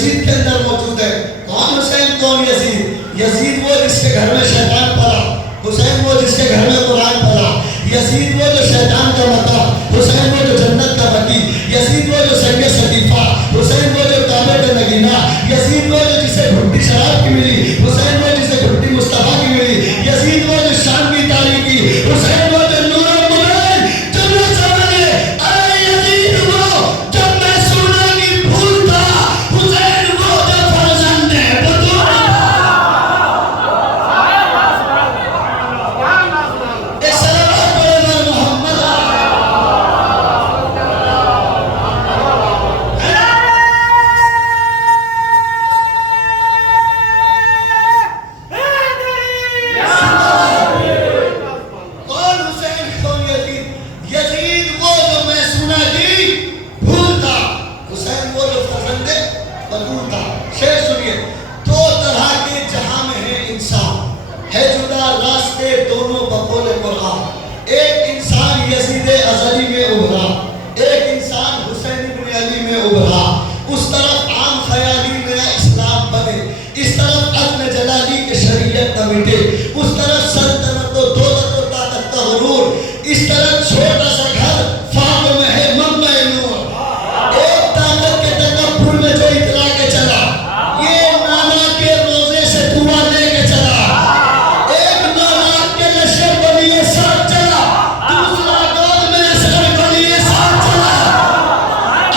Yazid के अंदर मौजूद है। कौन हुसैन, कौन यजीद? यजीद वो जिसके घर में शैतान पला, हुसैन वो जिसके घर में कुरान पला। यजीद वो जो शैतान का मता, हुसैन वो जो जन्नत का वकी। यजीद वो जो संगे सकीफा, हुसैन वो जो काबे का नगीना। यजीद वो जो जिसे घुट्टी शराब की मिली, हुसैन वो जिसे घुट्टी मुस्तफा की मिली। यजीद वो जो शाम की तारीकी, हुसैन वो जो नूर मुबीन। जब मैं समझे अरे यजीद वो जब मैं सोना की भूल था, हुसैन वो जो फर्जंद है बतूल। एक सलावत पढ़े मोहम्मद। कौन हुसैन, कौन यजीद? यजीद वो जो मैं सुना की भूल था, हुसैन वो जो फर्जंदे बतूल था। शेर सुनिए। दो तरह के जहां में है इंसान, है जुदा रास्ते दोनों बकौल कुरान। एक इंसान यजीद अजली में उभरा, एक इंसान हुसैन इब्न अली में उभरा। उस तरफ आम ख्याली नया इस्लाम बने, इस तरफ अज़्म जलाली के शरीयत न मिटे। उस तरफ सल्तनत और दौलत और ताकत का गुरूर, इस तरफ छोटा सा घर ख्वाब में है मम्मा नूर। एक ताकत के तकब्बुर में जो इतरा के चला, ये नाना के रोजे से दुआ लेके चला। एक नाना के लश्कर बनिए साथ चला, दूसरा गोद में असगर बनिए साथ चला।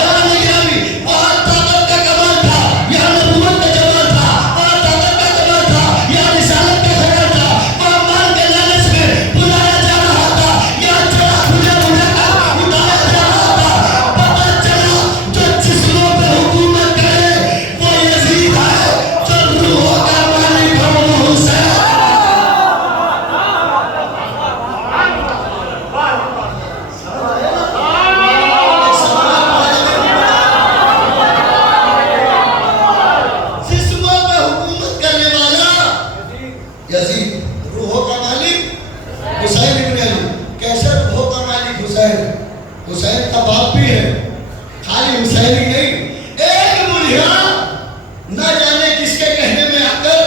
अल्लाह ने वहाँ ताकत का कमाल था, यहाँ नबूवत का जमाल था। वहाँ ताकत का कमाल था, यहाँ रिसालत का खजाना था। वहाँ माल के लालच में बुलाया जा रहा था, यहाँ चढ़ा बुझा बुझा कर उतारा जा रहा था। पता चला जो जिस्मों पे हुकूमत करे वो यजीद है, जो रूहों का मालिक है वो हुसैन। जिस्मों पे हुकूमत करने वाला यजीद, रूहों का मालिक हुसैन इब्न अली। कैसे रूहों का मालिक हुसैन? हुसैन का बाप भी है, खाली हुसैन ही नहीं। एक बुढ़िया न जाने किसके कहने में आकर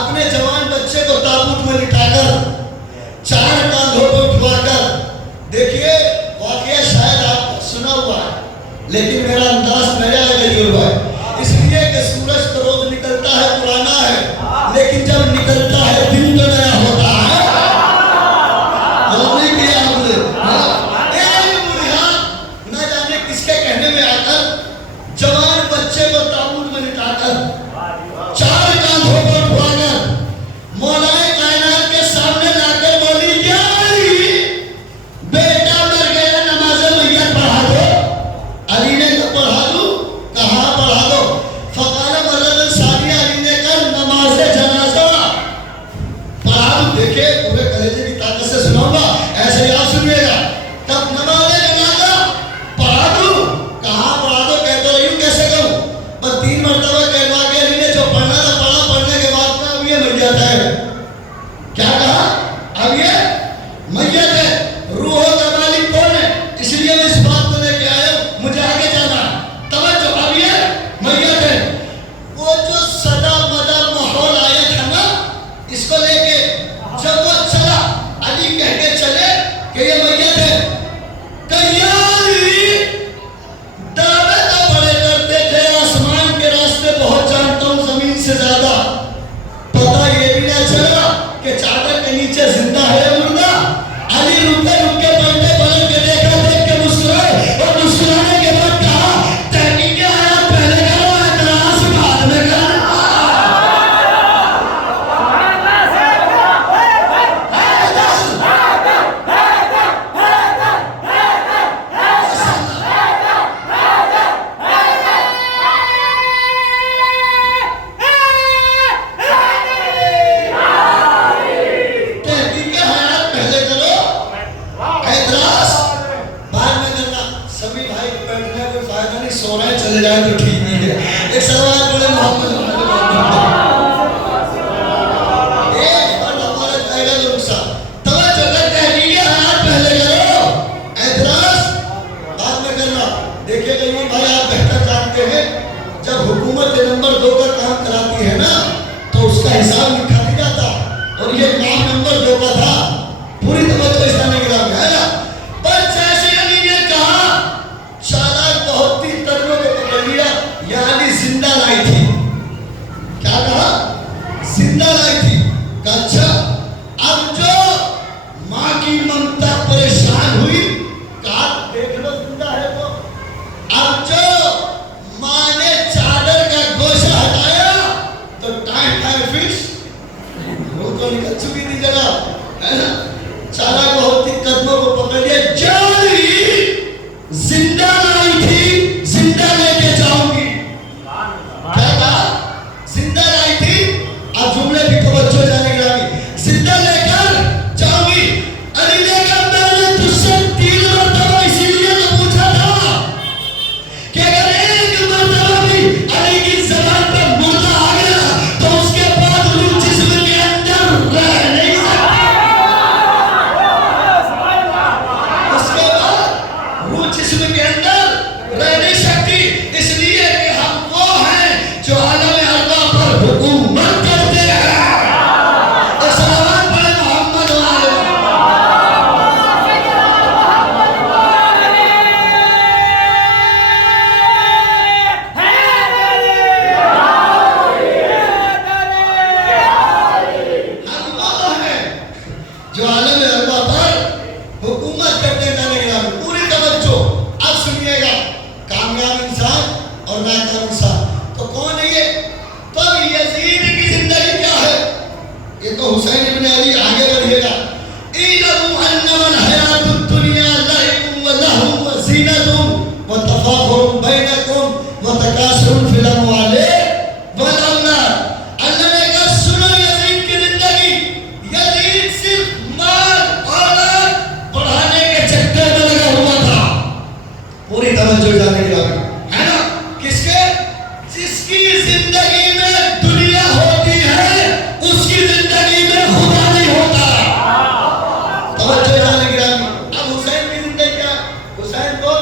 अपने जवान बच्चे को ताबूत में लिटाकर चार कांधों पर उठवाकर, देखिए वाकया शायद आप सुना हुआ है लेकिन मेरा अंदाज नया है हुआ है। इसलिए कि सूरज तो रोज निकलता है, पुराना है, लेकिन जब निकलता है दिन तो नया होता है। नहीं किया आपने? एक बुढ़िया न जाने किसके कहने में आकर जवान बच्चे को ताबूत में लिटाकर चार कांधों पर उठवाकर मौलाए कायनात के सामने लाकर बोली, या अली, बेटा मर गया, नमाज़ मैयत पढ़ा दो। अली ने कहा पढ़ा दूं? कहा पढ़ा दो। फकाना मर्रतन सानिया, अली ने कहा नमाज़ जनाज़ा पढ़ा दूं। देखिए पूरे कलेजे की ताकत से सुनाऊंगा, ऐसे ही आप सुनिएगा। तब नमाज़ जनाज़ा पढ़ा दूं? कहा पढ़ा दो। कहते रही हूं, कैसे कहूं? पर 3 मरतबा कहवा के अली ने जो पढ़ना था पढ़ा, पढ़ने के बाद में अब ये मर जाता है। क्या कहा? अब ये मैयत है। रूहों का मालिक कौन है? इसलिए मैं इस बात को लेके आया हूं, मुझे आगे जाना। तवज्जो, अब ये मैयत है। वो जो सदा मदा माहौल आया था ना, इसको लेके जब वो चला, अली कह के चले कि ये मैयत है। कयाली दावे तो बड़े करते थे, आसमान के रास्ते बहुत जानता हूं जमीन से ज्यादा। पता ये भी ना चला कि चादर के नीचे जिंदा है या मुर्दा। अली रुके रुके पलटे पलट के देखा, देख के मुस्कुराए और मुस्कुराने के बाद कहा, तहकीक आया पहले करो, एतराज़ बाद में करना। तो धोखा था। पूरी तवज्जो इस्लामी किताब में है ना। पर जैसे अली ने कहा चालाक बहुत थी, कदमों को पकड़ लिया, ये अली जिंदा लाई थी। क्या कहा? जिंदा लाई थी। अच्छा, अब जो माँ की ममता परेशान हुई, कहा देख लो जिंदा है तो। अब जो माँ ने चादर का गोशा हटाया तो टाइम फिक्स वो तो निकल चुकी थी जनाब, है ना। चालाक बहुत थी, कदमों को पकड़ लिया, जाली जिंदा लाई थी, जिंदा लेके जाऊंगी। क्या कहा? जिंदा लाई थी। अब जुमले भी तवज्जो जाने की, जिंदा लेकर जाऊंगी। अली ने कहा मैंने तुझसे 3 मरतबा इसीलिए तो पूछा था कि अगर एक मरतबा भी अली की जबान पर मुर्दा आ गया तो उसके बाद रूह जिस्म के अंदर रह नहीं सकती। उसके बाद रूह जिस्म के अंदर रह नहीं सकती। इसलिए कि हम वो हैं जो आलम अर्वा पर हुकूमत करते हैं। और सलावत पढ़े मोहम्मद वाले। हम वो हैं जो आलम अर्वा पर हुकूमत करते हैं। पूरी तवज्जो अब सुनिएगा। कामयाब इंसान और नाकाम इंसान तो कौन है ये? तो यजीद की जिंदगी क्या है? ये तो हुसैन इब्न अली, आगे बढ़िएगा। इलमु अन्नमल हयातुद दुनिया लइबुन व लहवुन व ज़ीनतुन व तफाखुरुन बैनकुम व तकासुरुन फिल अमवालि वल औलाद। अल्लाह ने कहा सुनो यजीद की जिंदगी, यजीद सिर्फ माल औलाद बढ़ाने के चक्कर में लगा हुआ था। पूरी तवज्जो जाने की बात है ना। किसके? जिसकी जिंदगी में दुनिया होती है उसकी जिंदगी में खुदा नहीं होता। तवज्जो जाने की बात। अब हुसैन की जिंदगी क्या? हुसैन को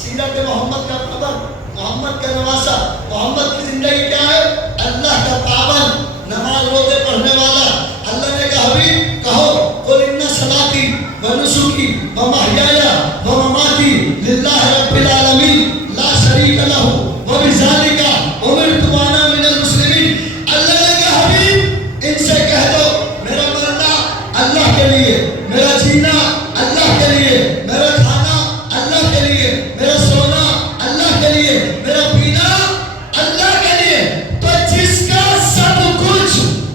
सीरत मोहम्मद का पाबंद, मोहम्मद का नवासा। मोहम्मद की जिंदगी क्या है? अल्लाह का पाबंद, नमाज रोजे पढ़ने वाला। अल्लाह ने कहा हबीब कहो कुल इन्ना सलाती व नुसुकी व महयाया व ममाती लिल्लाहि रब्बिल आलमीन ला शरीका लहू व बिज़ालिका उमिरतु व अना मिनल मुस्लिमीन। अल्लाह ने कहा हबीब इनसे कह दो मेरा मरना अल्लाह के लिए, मेरा जीना अल्लाह के लिए, मेरा खाना अल्लाह के लिए, मेरा सोना अल्लाह के लिए, मेरा पीना अल्लाह के लिए। तो जिसका सब कुछ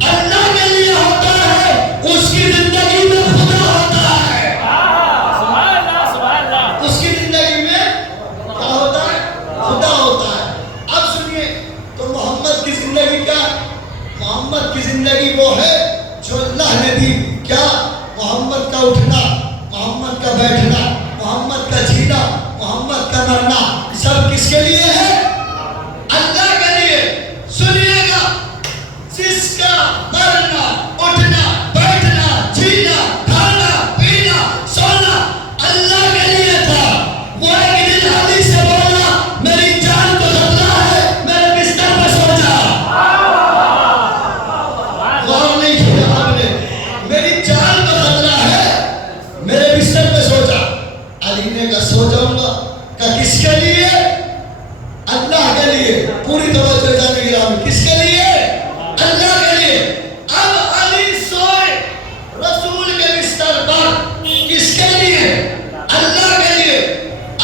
अल्लाह के लिए होता है उसकी जिंदगी में खुदा होता है। उसकी जिंदगी में क्या होता है? खुदा होता है। अब सुनिए तो मोहम्मद की जिंदगी क्या? मोहम्मद की जिंदगी वो है जो अल्लाह ने दी। क्या? मोहम्मद का उठना, मोहम्मद का बैठना, मोहम्मद का जीना, मोहम्मद का मरना सब किसके लिए है? अल्लाह के लिए। सुनिएगा, जिसका मरना, उठना, बैठना, जीना, खाना, पीना, सोना अल्लाह के लिए था, वो एक दिन अली से बोला मेरी जान को खतरा है, मेरे बिस्तर पर सो जा। गौर नहीं किया आपने? मेरी जान को खतरा है, मेरे बिस्तर पे सो जा। अली ने कहा सो जाऊंगा। का किसके लिए? अल्लाह के लिए। पूरी तवज्जो जाने की राह में। किसके लिए? अल्लाह के लिए। अब अली सोए रसूल के बिस्तर पर, किसके लिए? अल्लाह के लिए।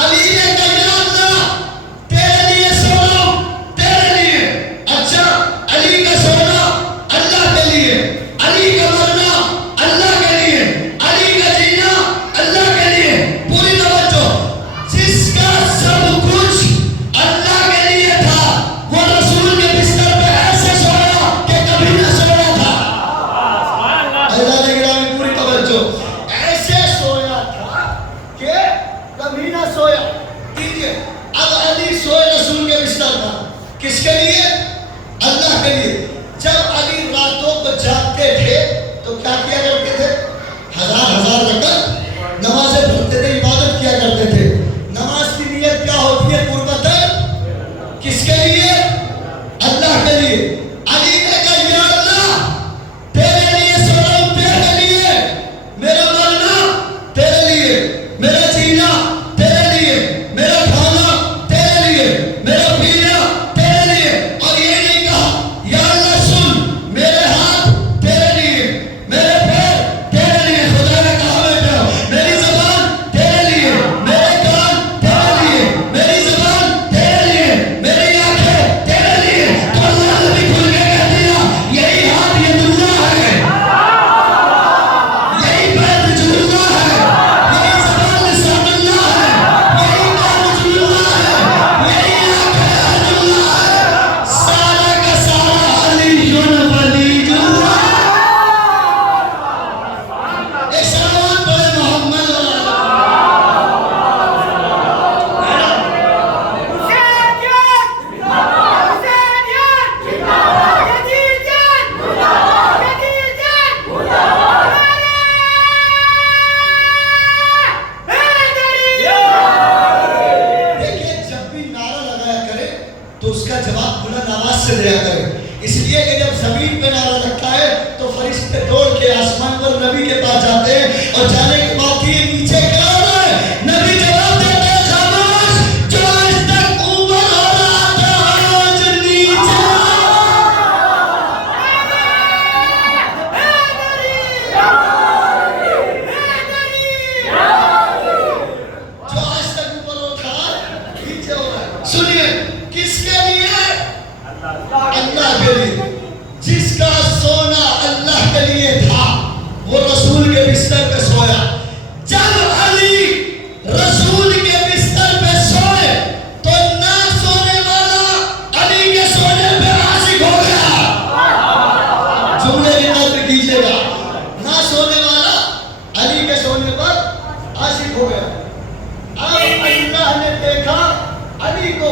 अली ने कहा या अल्लाह तेरे लिए सो रहा हूं, तेरे लिए। अच्छा, अली का सोना अल्लाह के लिए, अली का मरना अल्लाह के लिए, अली का जीना अल्लाह के लिए। पूरी तवज्जो। जिसका सब कुछ अल्लाह के लिए था वो रसूल के बिस्तर पे ऐसे सोया कि कभी न सोया था। अल्लाह ने गिरामी पूरी तवज्जो। ऐसे सोया था कि कभी न सोया। कीजिए, अब अली सोए रसूल के बिस्तर पर, किसके लिए? अल्लाह के लिए। जब अली रातों को जागते थे तो क्या किया करते थे? हजार रकअत नमाजें पढ़ते थे, इबादत किया करते थे। नमाज की नियत क्या होती है? कुर्बतन। किसके लिए? अल्लाह के लिए। अली ने कहा या अल्लाह तेरे लिए सो रहा हूं, तेरे लिए। नबी के पास जाते हैं और जाने के बाद फिर नीचे क्या हो रहा है? नबी जवाब देते हैं, खामोश, जो आज तक ऊपर हो रहा था आज नीचे। जो आज तक ऊपर हो था नीचे हो रहा है। सुनिए, किसके लिए? अल्लाह के लिए। जिसका सोना अल्लाह के लिए था वो रसूल के बिस्तर पे सोया। जब अली रसूल के बिस्तर पे सोए तो ना सोने वाला अली के सोने पे आशिक हो गया। जुमले की कदर कीजिएगा, ना सोने वाला अली के सोने पर आशिक हो गया। अब अल्लाह ने देखा अली को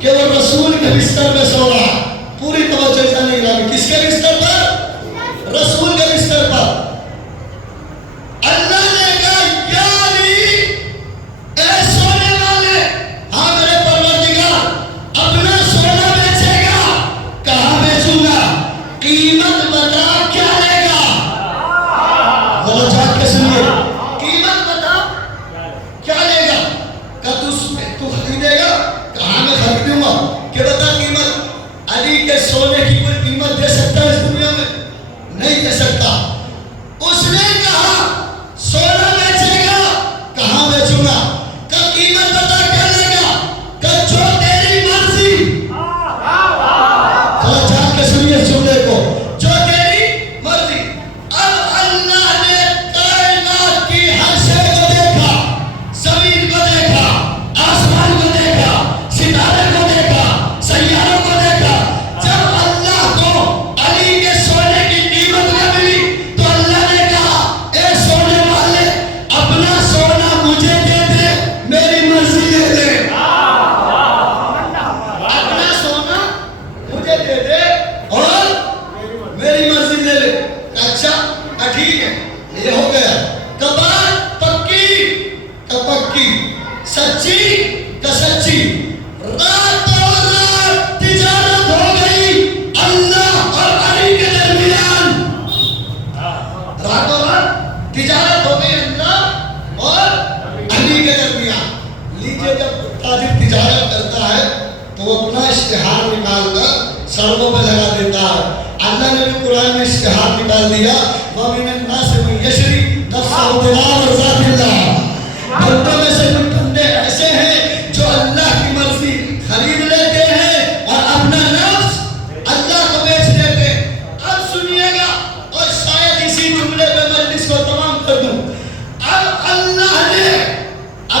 कि वो रसूल के बिस्तर पे सो रहा। पूरी तवज्जो जाने की बात, किसके बिस्तर पर? रसूल के बिस्तर पर। अल्लाह ने कहा, या अली, ऐ सोने वाले, हाँ मेरे परवरदिगार, अपना सोना बेचेगा? कहाँ बेचूंगा? कीमत बता, क्या लेगा? जरा जाग के सुनिए, कीमत बता, क्या लेगा? क्या तू खरीदेगा? कहाँ मैं खरीदूंगा? क्या बता कीमत? अली के सोने की कोई कीमत दे सकता है इस दुनिया में? नहीं दे सकता। उसने कहा सोना बेचेगा? कहाँ बेचूंगा? का कीमत बता, क्या लेगा? का जो तेरी मर्जी। थोड़ा जान के सुनिए जुमले को, जो तेरी मर्जी। अब अल्लाह ने कायनात की हर शय को देखा, जमीन को देखा, आसमान को देखा, सितारे को देखा, सैयारों को देखा। जब अल्लाह को अली के सोने की कीमत न मिली तो अल्लाह ने कहा, ए सोने वाले, अपना सोना मुझे दे दे, मेरी मर्जी ले ले। अपना सोना मुझे दे दे और मेरी मर्जी ले ले। अच्छा, ठीक है, ये हो गया। कबात पक्की का पक्की, सच्ची का सच्ची। रातों रात तिजारत हो गई अल्लाह और अली के दरमियान। रातों रात तिजारत हो गई अल्लाह और अली के दरमियान। लीजिए, जब ताजिर तिजारत करता है तो वो अपना इश्तिहार निकाल कर सड़कों पर लगा देता है। अल्लाह ने भी कुरान में इश्तिहार निकाल दिया, वमिनन नास मन यशरी नफ्सहु बिगैर रज़ातिल्लाह। बंदों में से कुछ बंदे ऐसे हैं जो अल्लाह की मर्जी खरीद लेते हैं और अपना नफ्स अल्लाह को बेच देते हैं। अब सुनिएगा, और शायद इसी जुमले पे मजलिस को तमाम कर दूं। अब अल्लाह ने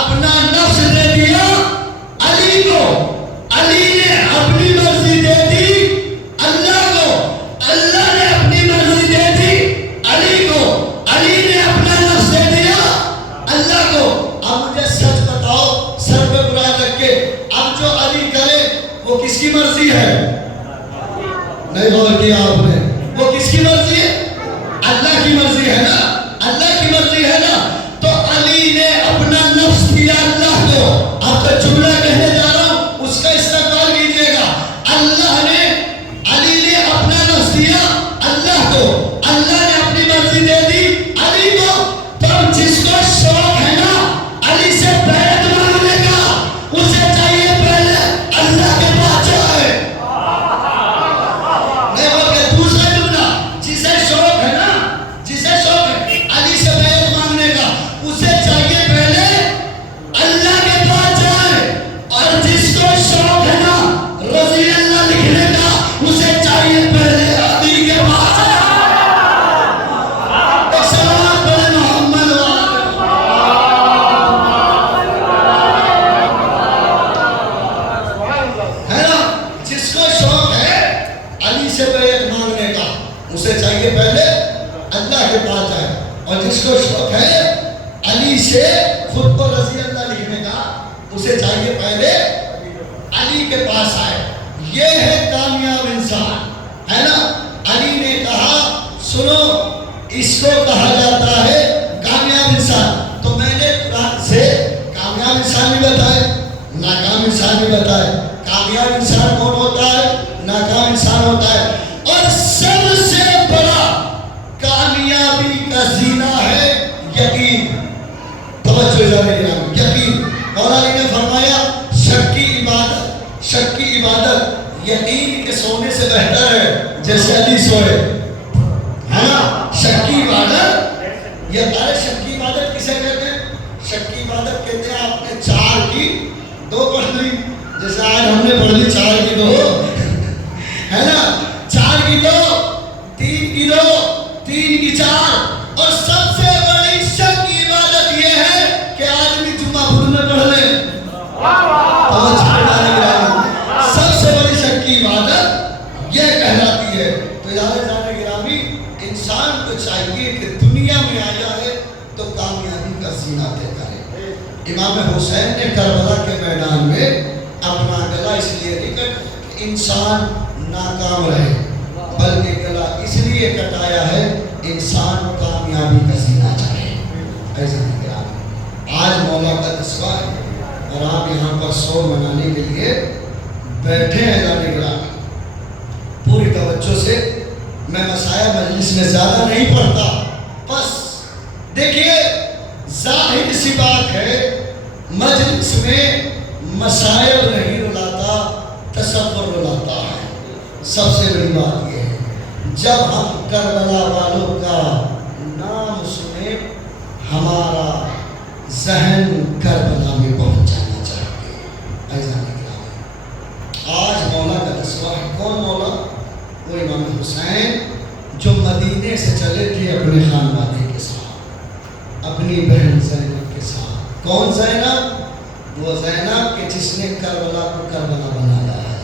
अपना नफ्स दे दिया अली को, अली ने अपनी मर्जी दे दी अल्लाह को, अल्लाह ने अपनी मर्जी दे दी अली को, अली ने अपना नफ्स दे दिया अल्लाह को। अब मुझे सच बताओ, सर पे बुरा रख के, अब जो अली करे वो किसकी मर्जी है? नहीं गौर किया आपने? वो किसकी मर्जी है? अल्लाह की मर्जी है ना, अल्लाह की मर्जी है ना। तो अली ने अपना नफ्स दिया अल्लाह को। आपका जुमला कहने जा रहा हूं, उसका इस्तेमाल कीजिएगा। अल्लाह ने, अली ने अपना नफ्स दिया अल्लाह को, अल्लाह ने अपनी मर्जी दे दी अली को। तो जिसको शौक है ना अली से बैत मांगने का, उसे चाहिए पहले अल्लाह के पास जाए। नहीं बोल के दूसरा जुमला, जिसे शौक है ना, जिसे शौक है अली से बैत मांगने का, उसे चाहिए पहले अल्लाह के पास जाए। और जिसको शौक है ना रज़ी अल्लाह लिखने का, उसे चाहिए पहले अली के पास जाए। एक सलावत पढ़े मोहम्मद है ना। जिसको शौक है अली से बैत मांगने का, उसे चाहिए पहले अल्लाह के पास जाए। और जिसको शौक है अली से खुद को रज़ी अल्लाह लिखने का, उसे चाहिए पहले अली के पास आए। ये है कामयाब इंसान, है ना। अली ने कहा, सुनो, इसको कहा जाता है कामयाब इंसान। तो मैंने कुरान से कामयाब इंसान भी बताए, नाकाम इंसान भी बताए। कामयाब इंसान कौन होता है? नाकाम इंसान होता है। और सबसे बड़ा कामयाबी का जीना जाने यकीन। मौला अली ने फरमाया शक की इबादत यकीन के सोने से बेहतर है, जैसे अली सोए, है ना। शक की इबादत, ये अरे शक की इबादत किसे कहते हैं? शक की इबादत कहते हैं आपने 4 की 2 पढ़ ली, जैसे आज हमने पढ़ ली 4 की 2, है ना। 4 की 2, 3 की 2, 3 की 4। और सबसे बड़ी शक की इबादत ये है कि आदमी जुम्मा खुद में पढ़ ले, सबसे बड़ी शक की इबादत ये कहलाती है। तो जाने गिरामी, इंसान को चाहिए कि दुनिया में आ जाए तो कामयाबी का सीना तय करे। इमाम हुसैन ने करबला के मैदान में अपना गला इसलिए नहीं कटा इंसान नाकाम रहे, बल्कि गला इसलिए कटाया है इंसान कामयाबी का सीना चाहे। ऐसा नहीं किया। आज मौला का दसवा है और आप यहाँ पर 100 मनाने के लिए बैठे हैं। जाने गिरामी, पूरी तवज्जो से, मैं मसाया मजलिस में ज़्यादा नहीं पढ़ता, बस देखिए जाहिर सी बात है, मजलिस में मसायल नहीं रुलाता, तसव्वुर रुलाता है। सबसे बड़ी बात यह है, जब हम करबला वालों का नाम सुने, हमारा जहन करबला में पहुंच जाना चाहिए। ऐसा नहीं। आज मौला का दसवा है। कौन मौला? वो इमाम हुसैन जो मदीने से चले थे अपने खानवादे के साथ, अपनी बहन ज़ैनब के साथ। कौन ज़ैनब? वो ज़ैनब के जिसने करबला को करबला बनाया है।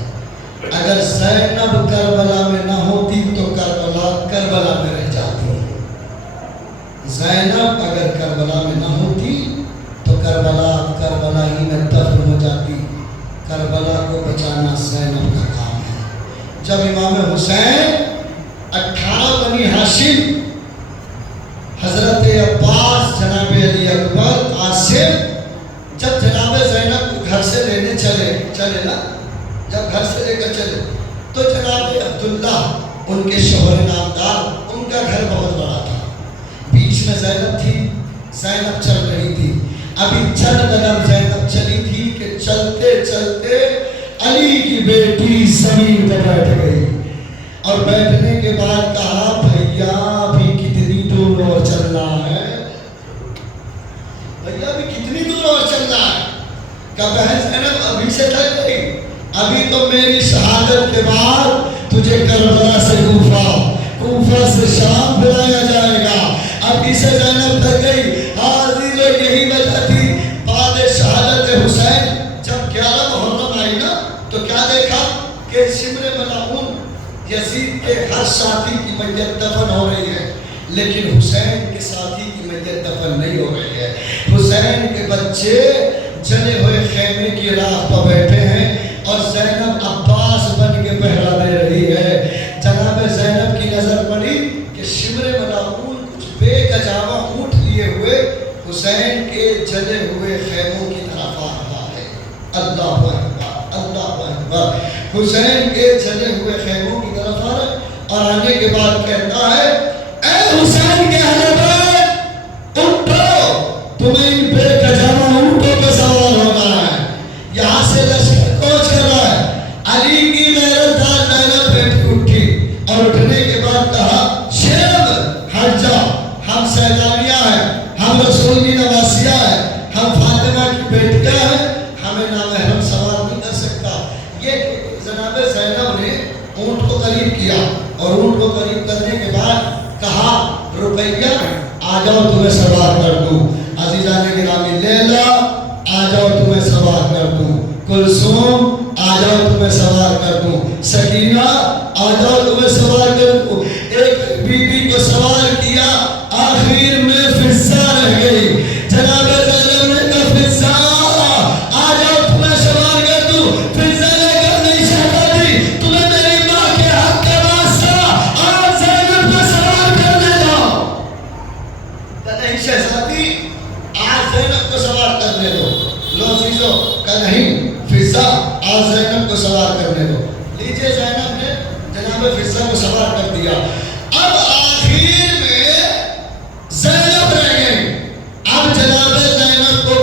अगर ज़ैनब करबला में ना होती तो करबला करबला में रह जाती। ज़ैनब अगर करबला में ना होती तो करबला करबला ही में दफन हो जाती। करबला को बचाना ज़ैनब का काम है। जब इमाम हुसैन 18 बनी हाशिम, हजरत अब्बास, जनाब अली अकबर, आसिम, जब जनाब ज़ैनब को घर से लेने चले ना, जब घर से लेकर चले तो जनाब अब्दुल्ला, उनके शोहर नामदार, उनका घर बहुत बड़ा था। बीच में ज़ैनब थी, ज़ैनब चल रही थी। अभी चंद कदम ज़ैनब चली थी कि चलते चलते अली की बेटी जमीन पर बैठ गई और बैठने के बाद कहा, भैया अभी कितनी दूर और चलना है? भैया अभी कितनी दूर और चलना है? कहा बहन ज़ैनब अभी से थक गई, अभी तो मेरी शहादत के बाद तुझे करबला से कूफा से शाम बुलाया जाएगा। अभी से ज़ैनब थक गई। हाज़िर यही वजह थी, बाद शहादत हुसैन जब 11 मुहर्रम आई ना, तो क्या देखा कि शिमरे मलाऊन यजीद के हर साथी की मैयत दफन हो रही है, लेकिन हुसैन के साथी की मैयत दफन नहीं हो रही है। हुसैन के बच्चे जले हुए खेमे की राह पर बैठे हैं और ज़ैनब अब्बास बन के पहरा दे रही है। जनाब ज़ैनब की नजर पड़ी कि शिमरे मलाऊन कुछ बेगजावा ऊँट लिए हुए हुसैन के जले हुए खेमों की तरफ आ रहा है। अल्लाह अकबर, अल्लाह अकबर। हुसैन के जले हुए खेमों की तरफ आ रहा है और आने के बाद कहता है, ऐ हुसैन के अहले बैत, उठो, तुम्हें इन बेगजावा ऊँटों पर सवार होना है। यहाँ से लश्कर कूच कर रहा है। अली की गैरतदार ज़ैनब बैठ उठी और उठने के बाद कहा, शेब हट जाओ, हम सैलानियाँ हैं, हम रसूल की नवासिया है, हम फातिमा की बेटियाँ हैं, हमें नामहरम सवार नहीं कर सकता। ये जनाब ज़ैनब ने ऊँट को करीब किया और ऊँट को करीब करने के बाद कहा, रुकैया आ जाओ तुम्हें सवार कर दूँ, अज़ीज़ाने गिरामी लैला आ जाओ तुम्हें सवार कर दूँ, कुलसूम आ जाओ तुम्हें सवार कर दूँ, सकीना आ जाओ तुम्हें सवार कर दूँ। एक बीबी को सवार किया, आखिर में फिजा रह गई। जनाब ज़ैनब ने कहा, फिजा आ जाओ तुम्हें सवार कर दूँ। फिजा ने कहा, नहीं शहजादी, तुम्हें मेरी माँ के हक का वास्ता आज ज़ैनब को सवार करने दो। नहीं शहजादी, आज ज़ैनब को सवार करने दो। लो चीजों का नहीं, फिजा आज ज़ैनब को सवार करने दो। लीजिए, ज़ैनब ने जनाब फिजा को सवार कर दिया। अब आखिर में ज़ैनब रह गई। अब जनाब ज़ैनब को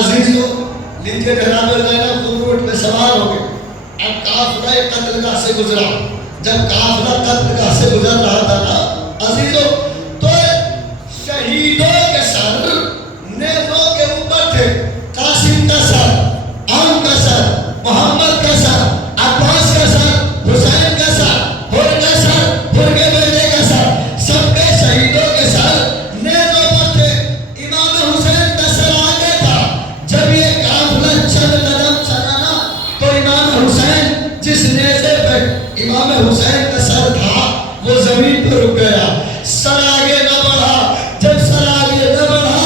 अजीजों, लीजिए जनाब ज़ैनब ऊँट पे सवार हो गए। अब काफिला कत्लगाह से गुजरा। जब काफिला कत्लगाह से गुजर रहा था ना अजीजों, तो शहीदों के सर नेज़ों के ऊपर थे। कासिम का सर, आम का सर, मोहम्मद का सर, अब्बास का सर, हुसैन का सर, हुर का सर, हुर के बेटे का सर, सबके शहीदों के सर नेज़ों पर थे। इमाम हुसैन का सर आगे था। जब ये काफिला चंद कदम चला ना, तो इमाम हुसैन जिस नेज़े पे इमाम हुसैन का सर था वो जमीन पर रुक गया। सर आगे न बढ़ा। जब सर आगे न बढ़ा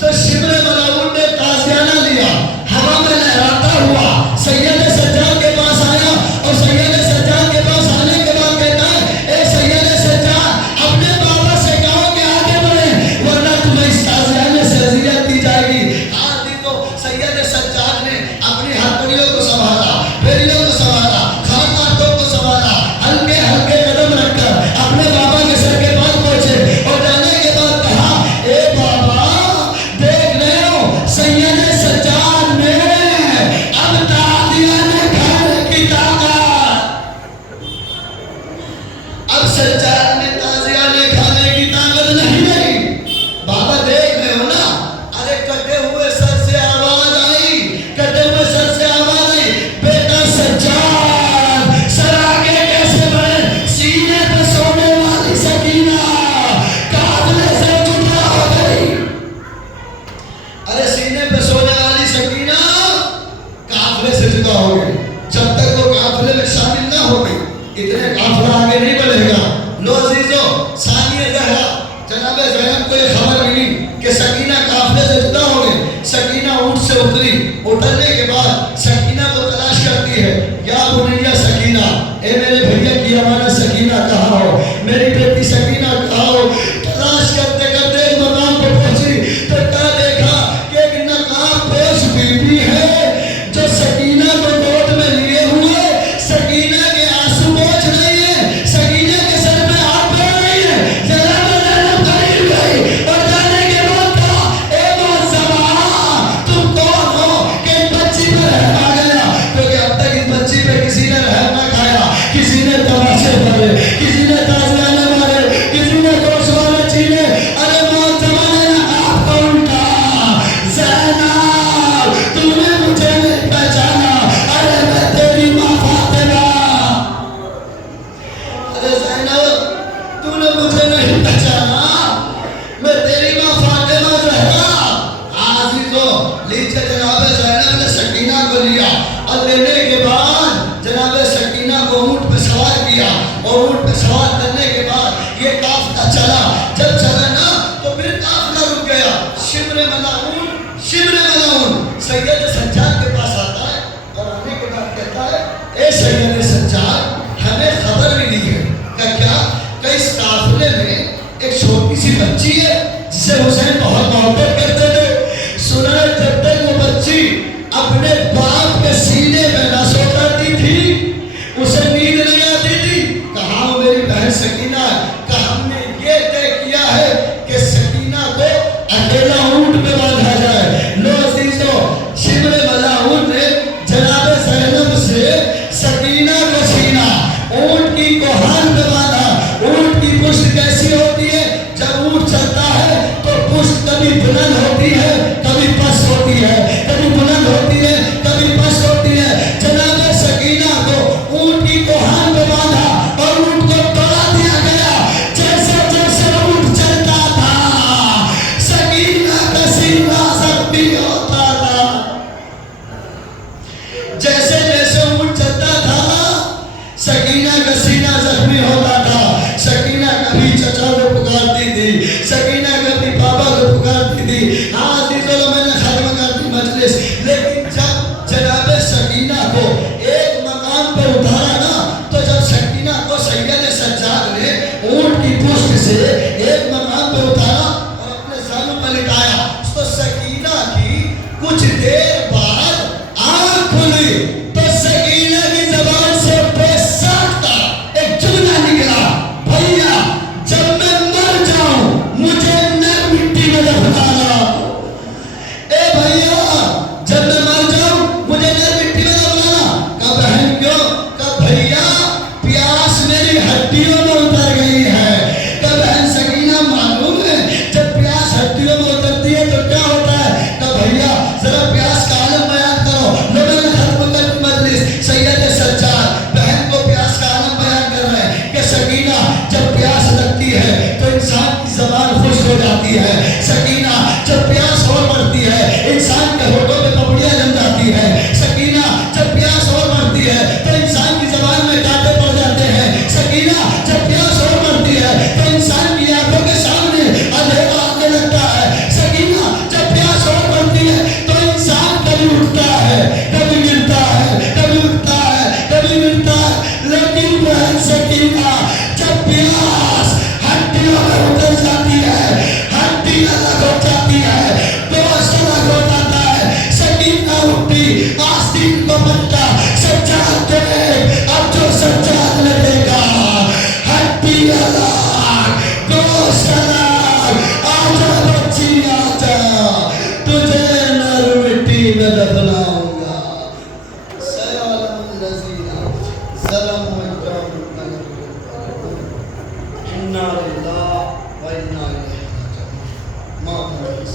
तो शिमरे मलाउन ने ताज़ियाना लिया, हवा में लहराता हुआ सैयद सज्जाद के पास आया। और सैयद सज्जाद के पास आने के बाद कहता है, ए सैयद सज्जाद, अपने बाबा से कहो कि आगे बढ़े, वरना तुम्हें इस ताज़ियाने से अज़ियत दी जाएगी। आज देखो सैयद सज्जाद ने अपनी हथकड़ियों को संभाला, फेरियों को संभाला, खानदानों को संभाला, हल्के हल्के कदम रखकर अपने बाबा के सर के पास पहुंचे। और जाने के बाद कहा, ए बाबा, देख रहे हो सैयद सज्जाद में अब ताज़ियाने खाने की ताकत। अब सज्जाद में ताज़ियाने खाने की ताकत नहीं। बाबा देख रहे हो ना, अरे कटे हुए सर से आवाज आई, कटे हुए सर से आवाज आई, बेटा सज्जाद, सर आगे कैसे बढ़े? सीने पे सोने वाली सकीना काफिले से जुदा हो गई। अरे सीने पे सोने वाली सकीना काफिले से जुदा हो गई। जब तक वो काफिले में शामिल ना हो गई, इतने काफिला आगे नहीं बढ़ेगा। लो अजीजों, सानिया ज़हरा जनाब ज़ैनब को ये खबर मिली कि सकीना काफिले से जुदा हो गई। सकीना ऊँट से उतरी। उतरने के बाद सकीना को तलाश करती है। या बुनिया सकीना, ए मेरे भैया की अमानत सकीना कहाँ हो? मेरी बेटी सकीना कहाँ हो? तलाश करते करते एक मकाम पे पहुंची तो क्या देखा कि एक नकाबपोश बीबी है जो सकीना को गोद में लिए हुए सकीना के आंसू पोंछ रही है, सकीना के सर पे हाथ फेर रही है। जनाब ज़ैनब करीब गई और जाने के बाद कहा, ए मुअज़्ज़मा, तुम कौन हो कि इस बच्ची पे रहम आ गया? क्योंकि अब तक इस बच्ची पे किसी ने रहम ना खाया, किसी ने तमाचे मारे, किसी ने ताज़ियाने मारे, किसी ने गोशवारे छीने। अरे मुअज़्ज़मा ने नकाब को उल्टा, ज़ैनब तूने मुझे नहीं पहचाना, अरे मैं तेरी माँ फातिमा। अरे ज़ैनब तूने मुझे नहीं पहचाना, मैं तेरी माँ फातिमा ज़हरा। आज़ीज़ों, लीजिए जनाब ज़ैनब ने सकीना को लिया और लेने के बाद जनाब सकीना को ऊँट पे सवार किया। और ऊँट पे सवार करने के बाद ये काफिला चला। जब चला ना तो फिर काफिला रुक गया। शिमरे मलाउन सैयद सज्जाद के पास आता है और आने के बाद कहता है, ए सैयद सज्जाद, हमें खबर मिली है कि इस काफिले में एक छोटी सी बच्ची है जिसे हुसैन बहुत मोहब्बत करते थे। सुना है जब तक वो बच्ची अपने बाप के सीने में ना सो करती थी, उसे नींद नहीं आती थी। कहा मेरी बहन सकीना, कहा हमने ये तय किया है कि सकीना को अकेला ऊँट पे बांधा जाए। लो अजीजों, शिमरे मलाउन ने जनाब ज़ैनब से सकीना को छीना, ऊँट की कोहान पे बांधा। ऊँट की पुष्ट कैसी होती है? जब ऊँट चलता है तो पुष्ट कभी बुलंद होती है, कभी पस्त होती है, कभी बुलंद होती है, कभी पस्त होती है। जनाब सकीना को ऊँट की कोहान पे बांधा और ऊँट को तोड़ा दिया गया। जैसे जैसे ऊँट चलता था, सकीना का सीना जख्मी होता था। जैसे जैसे ऊँट चलता था, सकीना का सीना जख्मी होता था। सकीना कभी चचा को पुकारती थी, सकीना कभी पापा को पुकारती थी। हाँ अज़ीज़ों, मैंने खत्म कर दी मजलिस। लेकिन जब जनाब सकीना को एक मकाम पे उतारा ना, तो जब सकीना को सैयद सज्जाद ने ऊँट की पुष्ट से एक मकाम पे उतारा और अपने ज़ानू पर लिटाया, तो सकीना की कुछ देर बाद आँख खुली तो सकीना की ज़बान से बेसाख्ता एक जुमला निकला, भैया जब मैं मर जाऊं मुझे नर मिट्टी में दफनाना। ए भैया इंसान की जबान खुश हो जाती है। सकीना, जब प्यास और बढ़ती है इंसान के होठों पे पपड़ियां जम जाती है। सकीना, जब प्यास और बढ़ती है तो इंसान की जबान में कांटे पड़ जाते हैं। सकीना, जब प्यास और बढ़ती है तो इंसान की आंखों के सामने अंधेरा आने लगता है। सकीना, जब प्यास और बढ़ती है तो इंसान कभी उठता है, कभी गिरता है, कभी उठता है, कभी गिरता है। लेकिन बहन सकीना, जब प्यास हड्डियों में उतर जाती है, हड्डी अलग हो जाती है, गोश्त अलग हो जाता है, सकीना उठती, आस्तीन को पट्टा सज्जाद दे, अब जो सज्जाद लगेगा, हड्डी अलग, गोश्त अलग। आजा बच्ची आजा, तुझे नर मिट्टी में दफनाऊंगा। सयालम लजीना ज़लम इन्ना लिल्लाह व इन्ना इलैहि राजिऊन। मौत नहीं